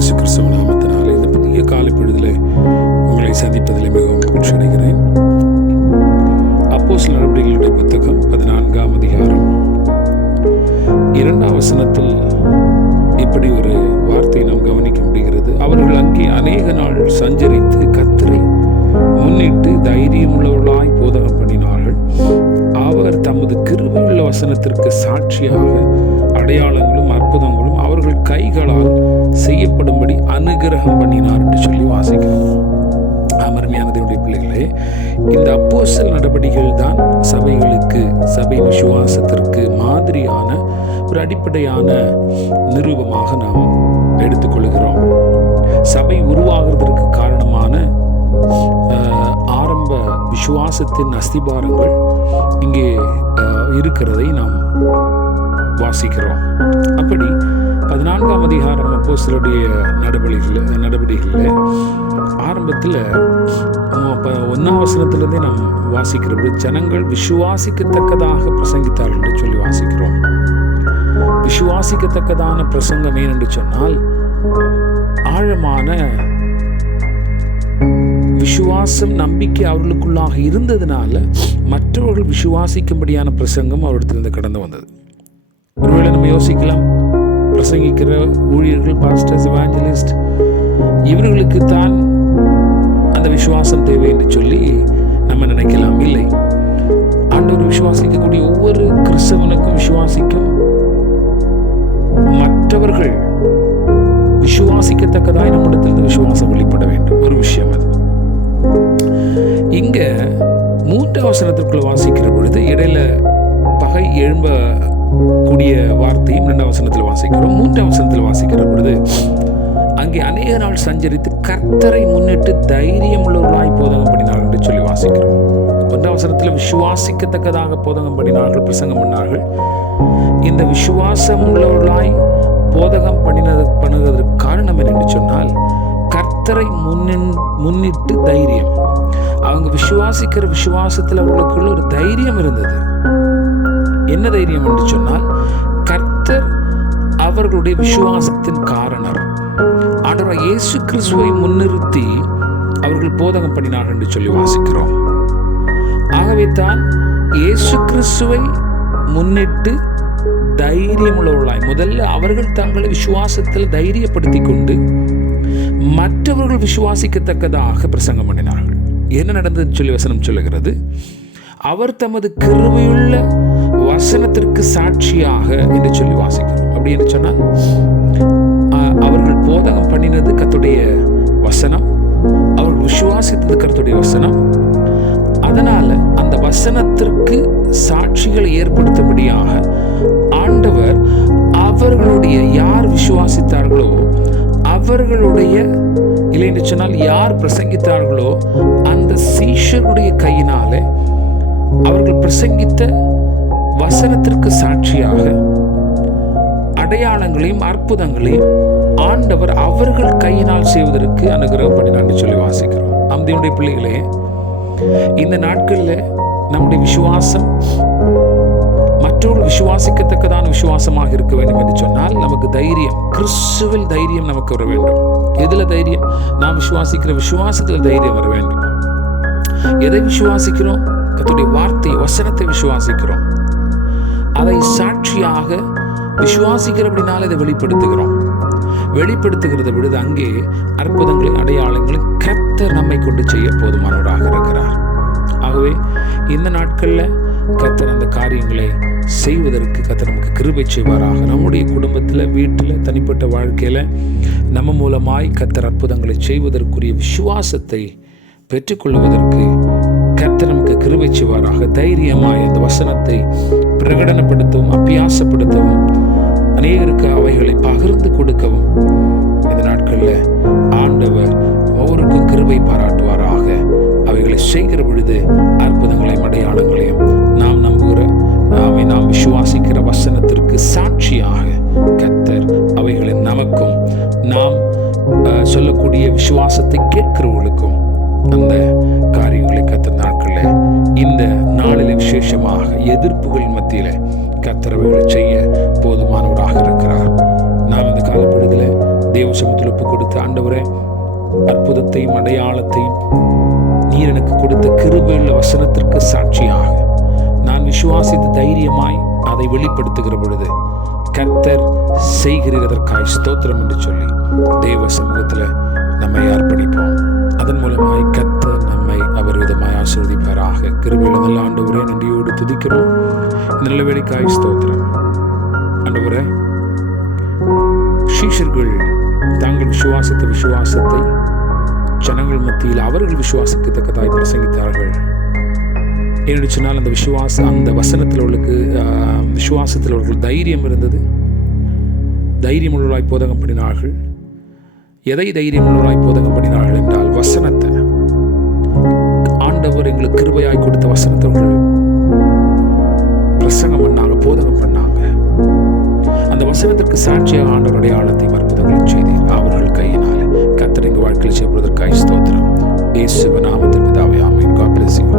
இயேசு கிறிஸ்தவ நாமத்தினால் இந்த புதிய காலை உங்களை சந்திப்பதில் மிகவும் மகிழ்ச்சி அடைகிறேன் அப்போஸ் நடவடிக்கைகளுடைய புத்தகம் பதினான்காம் அதிகாரம். இரண்டாம் வசனத்தில் இப்படி ஒரு வார்த்தையை நாம் கவனிக்க முடிகிறது. அவர்கள் அங்கே அநேக நாள் சஞ்சரித்து கத்தரை முன்னிட்டு தைரியமுள்ளவர்களாய் போதகம் பண்ணினார்கள். அவர் தமது கிருபையுள்ள வசனத்திற்கு சாட்சியாக அடையாளங்களும் அற்புதங்களும் அவர்கள் கைகளால் செய்யப்படும்படி அனுகிரகம் பண்ணினார் என்று சொல்லி வாசிக்கிறோம். அமர்மையானதனுடைய பிள்ளைகளே இந்த அப்போசல் நடவடிக்கைகள் தான் சபைகளுக்கு சபை விசுவாசத்திற்கு மாதிரியான ஒரு அடிப்படையான நிரூபமாக நாம் எடுத்துக்கொள்கிறோம். சபை உருவாகிறதற்கு காரணமான ஆரம்ப விசுவாசத்தின் அஸ்திபாரங்கள் இங்கே இருக்கிறதை நாம் வாசிக்கிறோம். அப்படி பதினான்காம் அதிகாரம் அப்போ சிலருடைய நடவடிக்கைகள் நடவடிக்கைகளில் ஆரம்பத்தில் இப்போ ஒன்றாம் வசனத்திலேருந்தே நாம் வாசிக்கிற ஜனங்கள் விசுவாசிக்கத்தக்கதாக பிரசங்கித்தார்கள் என்று சொல்லி வாசிக்கிறோம். விசுவாசிக்கத்தக்கதான பிரசங்கம் ஏன் என்று சொன்னால் ஆழமான விசுவாசம் நம்பிக்கை அவர்களுக்குள்ளாக இருந்ததுனால மற்றவர்கள் விசுவாசிக்கும்படியான பிரசங்கம் அவரிடத்திலிருந்து கடந்து வந்தது. ஒருவேளை நம்ம யோசிக்கலாம் பிரசங்கிக்கிற ஊழியர்கள் பாஸ்டர்ஸ் இவாஞ்சலிஸ்ட் இவர்களுக்கு தான் அந்த விசுவாசம் தேவை என்று சொல்லி நம்ம நினைக்கலாம். இல்லை. ஆண்டவர் விசுவாசிக்கக்கூடிய ஒவ்வொரு கிறிஸ்தவனுக்கும் விசுவாசிக்கும் மற்றவர்கள் விசுவாசிக்கத்தக்கதாய் நம்மிடத்திலிருந்து விசுவாசம் வெளிப்பட வேண்டும். ஒரு விஷயம் அது. இங்கே மூன்று அவசரத்திற்குள் வாசிக்கிற பொழுது இடையில பகை எழும்ப கூடிய வார்த்தையும் ரெண்டாம் வசனத்தில் வாசிக்கிறோம். மூன்றாம் வசனத்தில் வாசிக்கிற பொழுது அங்கே அநேக நாள் சஞ்சரித்து கர்த்தரை முன்னிட்டு தைரியம் உள்ளவர்களாய் போதகம் பண்ணினார்கள் என்று சொல்லி வாசிக்கிறோம். ஒன்றாம் வசனத்தில் விசுவாசிக்கத்தக்கதாக போதகம் பண்ணினார்கள் பிரசங்கம் பண்ணார்கள். இந்த விசுவாசம் உள்ளவர்களாய் போதகம் பண்ணினது பண்ணுவதற்கு காரணம் என்று சொன்னால் கர்த்தரை முன்னின் முன்னிட்டு தைரியம். அவங்க விசுவாசிக்கிற விசுவாசத்தில் அவர்களுக்குள்ள ஒரு தைரியம் இருந்தது. என்ன தைரியம் என்று சொன்னால் கர்த்தர் அவர்களுடைய விசுவாசத்தின் காரணர். ஆண்டவர் இயேசு கிறிஸ்துவை முன்னிறுத்தி அவர்கள் போதகம் பண்ணினார்கள் என்று சொல்லி வாசிக்கிறோம். ஆகவே தான் இயேசு கிறிஸ்துவை முன்னிட்டு தைரியம் உள்ளவர்களாய் முதல்ல அவர்கள் தங்களை விசுவாசத்தில் தைரியப்படுத்திக் கொண்டு மற்றவர்கள் விசுவாசிக்கத்தக்கதாக பிரசங்கம் பண்ணினார்கள். என்ன நடந்ததுன்னு சொல்லி வசனம் சொல்லுகிறது? அவர் தமது கருவையுள்ள வசனத்திற்கு சாட்சியாக என்று சொல்லி வாசிக்கிறோம். அப்படி என்று சொன்னால் அவர்கள் போதகம் பண்ணினது கத்துடைய வசனம் அவர்கள் விசுவாசித்தது கர்த்தருடைய வசனம். அதனால் அந்த வசனத்திற்கு சாட்சிகளை ஏற்படுத்தும்படியாக ஆண்டவர் அவர்களுடைய யார் விசுவாசித்தார்களோ அவர்களுடைய இல்லை என்று சொன்னால் யார் பிரசங்கித்தார்களோ அந்த சீஷருடைய கையினாலே அவர்கள் பிரசங்கித்த வசனத்திற்கு சாட்சியாக. அடையாளங்களையும் அற்புதங்களையும் ஆண்டவர் அவர்கள் கையினால் செய்வதற்கு அனுகிரகம் பண்ணினார் சொல்லி வாசிக்கிறோம். அம்தியுடைய பிள்ளைகளே இந்த நாட்களில் நம்முடைய விசுவாசம் மற்றொரு விசுவாசிக்கத்தக்கதான விசுவாசமாக இருக்க வேண்டும் என்று சொன்னால் நமக்கு தைரியம் கிறிஸ்துவில் தைரியம் நமக்கு வர வேண்டும். எதில் தைரியம்? நாம் விசுவாசிக்கிற விசுவாசத்தில் தைரியம் வர வேண்டும். எதை விசுவாசிக்கிறோம்? கத்துடைய வார்த்தை வசனத்தை விசுவாசிக்கிறோம். அதை சாட்சியாக விசுவாசிக்கிறபடினால இதை வெளிப்படுத்துகிறோம். வெளிப்படுத்துகிறத விடுது அங்கே அற்புதங்களும் அடையாளங்களும் கர்த்தர் நம்மை கொண்டு செய்ய போதுமானவராக இருக்கிறார். ஆகவே இந்த நாட்களில் கர்த்தர் அந்த காரியங்களை செய்வதற்கு கத்த நமக்கு கிருபை செய்வாராக. நம்முடைய குடும்பத்தில் வீட்டில் தனிப்பட்ட வாழ்க்கையில் நம்ம மூலமாய் கத்தர் அற்புதங்களை செய்வதற்குரிய விசுவாசத்தை பெற்றுக்கொள்வதற்கு கர்த்தர் நமக்கு கிருபை செய்வாராக. தைரியமாய் அந்த வசனத்தை பிரகடனப்படுத்தவும் அபியாசப்படுத்தவும் அநேகருக்கு அவைகளை பகிர்ந்து கொடுக்கவும் இந்த நாட்களில் ஆண்டவர் ஒவ்வொருக்கும் கிருபை பாராட்டுவாராக. அவைகளை செய்கிற பொழுது அற்புதங்களையும் அடையாளங்களையும் நாம் நம்புகிற நாமே நாம் விசுவாசிக்கிற வசனத்திற்கு சாட்சியாக கத்தர் அவைகளை நமக்கும் நாம் அஹ், சொல்லக்கூடிய விசுவாசத்தை கேட்கிறவர்களுக்கும் அந்த காரியங்களை கத்தர் நாட்களில் இந்த நாளில் விசேஷமாக எதிர்ப்புகள் மத்தியில் கத்திரவைகளை செய்ய போதுமானவராக இருக்கிறார். நாம் இந்த காலப்பொழுதில் தேவ சமத்தில் ஒப்பு கொடுத்து ஆண்டவரே அற்புதத்தையும் அடையாளத்தையும் நீர் எனக்கு கொடுத்த கிருபையில் வசனத்திற்கு சாட்சியாக நான் விசுவாசித்த தைரியமாய் அதை வெளிப்படுத்துகிற பொழுது கர்த்தர் செய்கிறதற்காய் ஸ்தோத்திரம் என்று சொல்லி தேவ சமூகத்தில் நம்மை அர்ப்பணிப்போம். அதன் மூலமாய் கர்த்தர் நம்மை அவர் விதமாய் ஆசிர்வதி கிருபையில் நல்ல ஆண்டு ஒரே நன்றியோடு துதிக்கிறோம். இந்த நல்ல வேலைக்காய் ஸ்தோத்திரம். ஆண்டு வர சீஷர்கள் தாங்கள் விசுவாசித்த விசுவாசத்தை ஜனங்கள் மத்தியில் அவர்கள் விசுவாசிக்கத்தக்கதாய் பிரசங்கித்தார்கள். ஏன்னு சொன்னால் அந்த விசுவாச அந்த வசனத்தில் அவளுக்கு விசுவாசத்தில் அவர்கள் தைரியம் இருந்தது. தைரியம் உள்ளவராய் போதகம் பண்ணினார்கள் எதை தைரியம் உள்ளவராய் போதகம் பண்ணினார்கள் ஆண்டவர் எங்களுக்கு கிருபையாய் கொடுத்த வசனத்தை பிரசங்கம் பண்ணாங்க போதகம் பண்ணாங்க. அந்த வசனத்திற்கு சாட்சியாக ஆண்டவர் அடையாளத்தை அற்புதங்களை செய்தி அவர்கள் கையினால கத்தர் எங்கள் வாழ்க்கையில் செய்வதற்காக ஸ்தோத்திரம். இயேசுவின் நாமத்தில் பிதாவே ஆமென். God bless you.